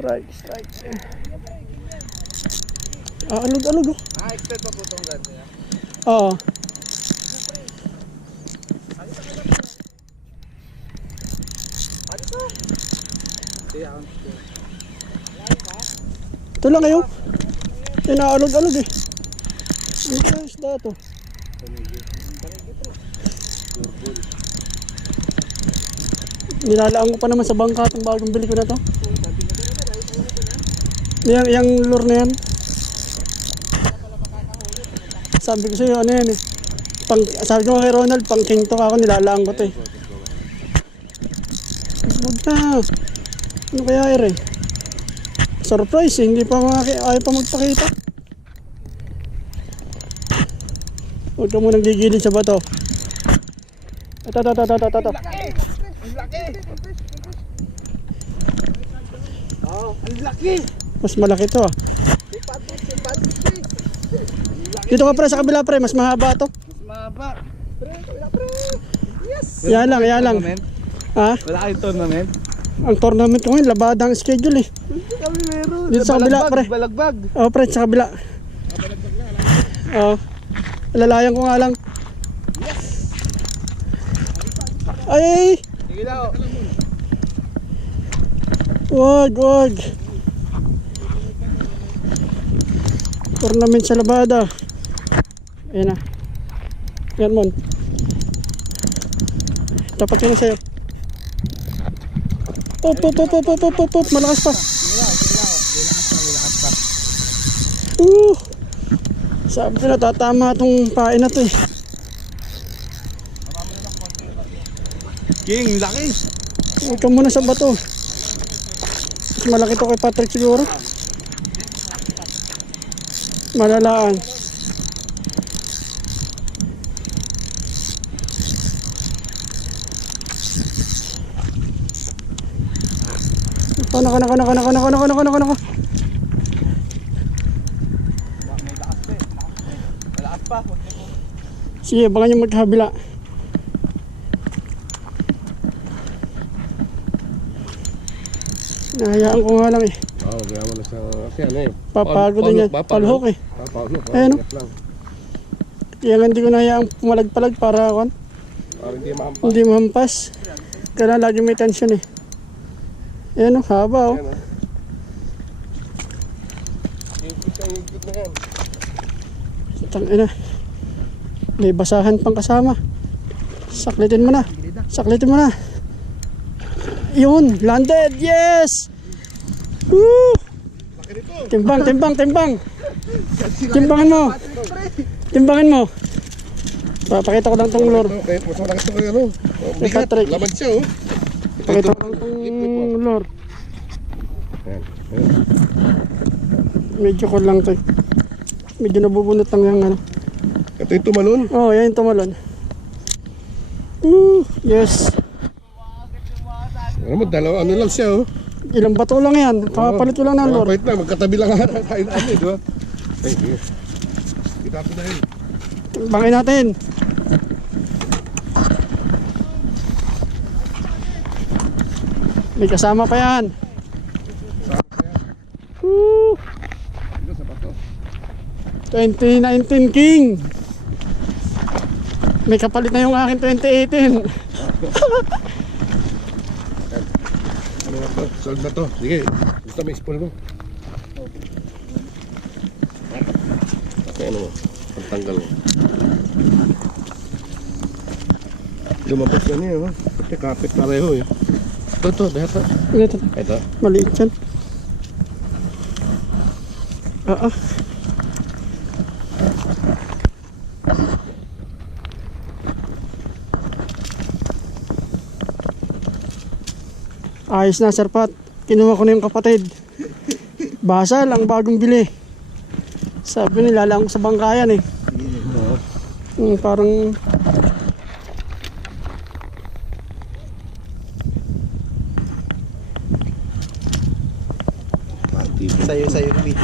Strike. Alog. Extend pa po itong gun niya. Oo. Ito lang kayo. Inaalog-alog eh. Ano ba yung isda ito? Nilalaan ko pa naman sa bangka itong bagong bili ko na to. Yung lure na yan. Sabi ko sa'yo, ano yan eh. Sabi ko kay Ronald, pang king to ako, nilalaan ko to eh. Huwag na. Ano kaya eh? Surprise eh, hindi pa ayaw pa magpakita. Huwag ka munang gigilid sa bato. Ito. Ang laki! Oh, ang laki! Mas malaki to ah. Dito ka pre, sa kabila pre, mas mahaba to. Mas mahaba. Pre. Yes! Yan lang. Ha? Wala kayong tournament? Ang tournament ko ngayon, labada ang schedule eh. Hindi kami meron. Dito sa kabila pre. Balagbag. Oo pre, sa kabila. Oo. Lalayan ko nga lang. Ay! Sige daw. Wag. Tournament sa labada. Ayan na. Yan mon. Dapat yun sa'yo. Pop. Malakas pa. Sabi ko na tatama itong pain na to eh. King, laki! Huwag ka muna sa bato. Mas malaki to kay Patrick siguro. Malalaan. Nako. Malakas pa. Sige, baka nyo magkabila. Nahayaan ko nga lang eh. Oo, kaya mo na sa kasi ano eh. Papagod din yan. Palhok eh. Papagod. Ayan, no? Kaya nga hindi ko nahayaang pumalag-palag para Para hindi maampas. hindi mahampas. Kaya lagi may tension eh. Ayan o, haba o. Ayan, Higpit na yan. Tangina. May basahan pang kasama. Saklitin mo na. Yun, landed. Yes! Woo! Timbang. Timbangin mo. Papakita ko lang tong lure. Kahit mas malaki ito kayo ano. Bigat, Patrick. laman siya oh. Pakita ko lang tong lure. Ayan. Medyo ko lang to. Medyo nabubunot lang yung ano. Ito yung tumalon. Oh, yan yung tumalon. Yes. Ano mo, dalawa ano lang siya oh. Ilang bato lang yan. Kakapalit ko lang ng lure. Kapait na, magkatabi lang nga tayo na ano eh, di ba? Ay, sige. Kita ko na yun. Timbangin natin. May kasama pa yan. Woo! Ito sa bato. 2019 King. May kapalit na yung akin 2018. Ano na to? Solve na to. Sige, gusto may spool mo. Okay, ano mo? Pagtanggal mo. Lumabas na niya, oh. Pati kapit pareho eh. Ito, dito. Ito. Maliit yan. Ayos na, Sir Pat. Kinuha ko na yung kapatid. Basal ang bagong bili. Sabi nila lang sa bangkayan eh. Parang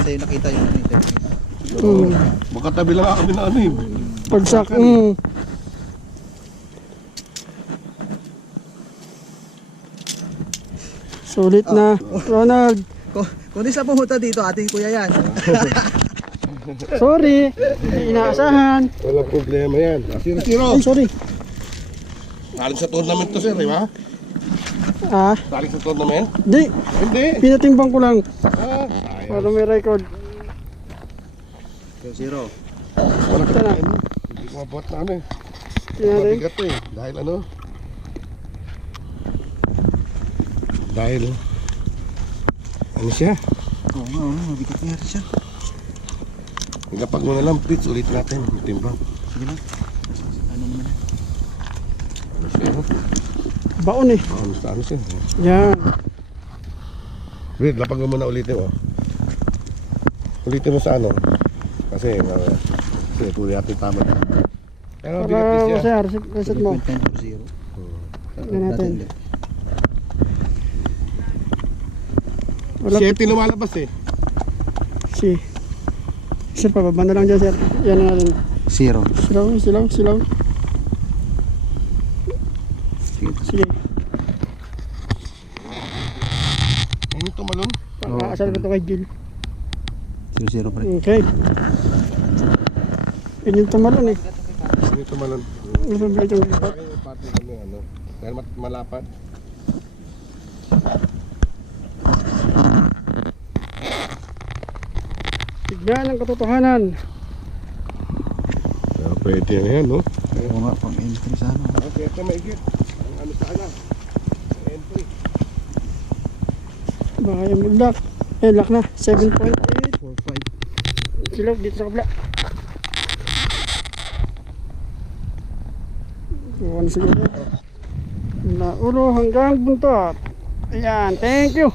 Sa'yo nakita yung Magkatabi lang kami na ano eh. pagsak. Sulit na. Ronald, Kung di sa pumunta dito, ating kuya yan. Sorry, hindi inaasahan. Walang problema yan. Ah, 0-0. Ay, sorry. Saling sa tournament to, sir, di ba? Ah, Saling sa tournament? di. Hindi. Pinatimbang ko lang Ah, sayang. para may record. 0. Wala ka Ito na. na. Hindi ko mabuhat na ano eh. Tingnan natin. Mabigat to eh. Dahil ano? Dahil ano siya? Oo nga, mabigat nga rin siya. Kapag mo na lang, Fritz, ulit natin. Timbang. Sige lang. Ano naman? Ano siya? No? Baon eh. Ano sa ano siya? Yan. Wait, lapag mo muna ulitin mo. Ulitin mo sa ano? Kasi, kasi tuloy natin tama. Pero Para bigat din siya. masaya, reset mo. 0.10 Tignan natin. Wala. 7 lumalabas eh. Si. Sir, pababa na lang dyan, sir. Yan na natin. 0. Silaw. Sige. Ano yung tumalon? Pag-aasal ko to kay Jill. 0 pa rin. Okay. Yun yung tumalon eh. Ano yung tumalon? Mababait yung lipat. Ay, pati kami ano. Dahil malapad. Tignan ang katotohanan. Pero pwede yan, no? Oo nga, pang entry sa ano. Okay, ito maigit. Ang ano sa ala. Entry. Baka yung lock. Eh, lock na. 7.8. 4.5. Silaw dito sa kabla. Iwan siguro yan. Na ulo hanggang buntot. Ayan, thank you.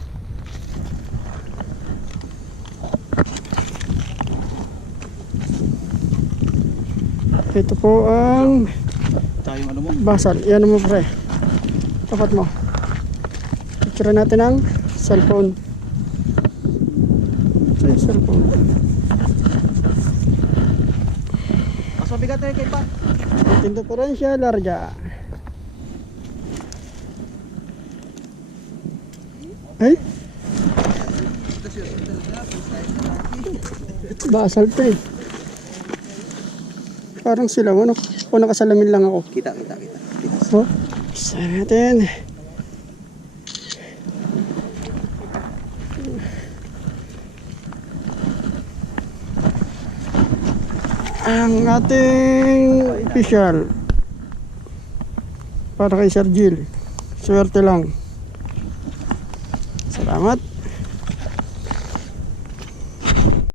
Ito po ang Tsaka yung ano mo. basal. Yan mo pre. Tapat mo. Picture natin ang cellphone. Ito yung cellphone. Mas mabigat na yung kay Pat. Tinto pa rin siya, larga. Ay? Basal to eh. Parang sila, ano? O nakasalamin lang ako. Kita. So, isa natin. Ang ating official para kay Sir Jill. Swerte lang. Salamat.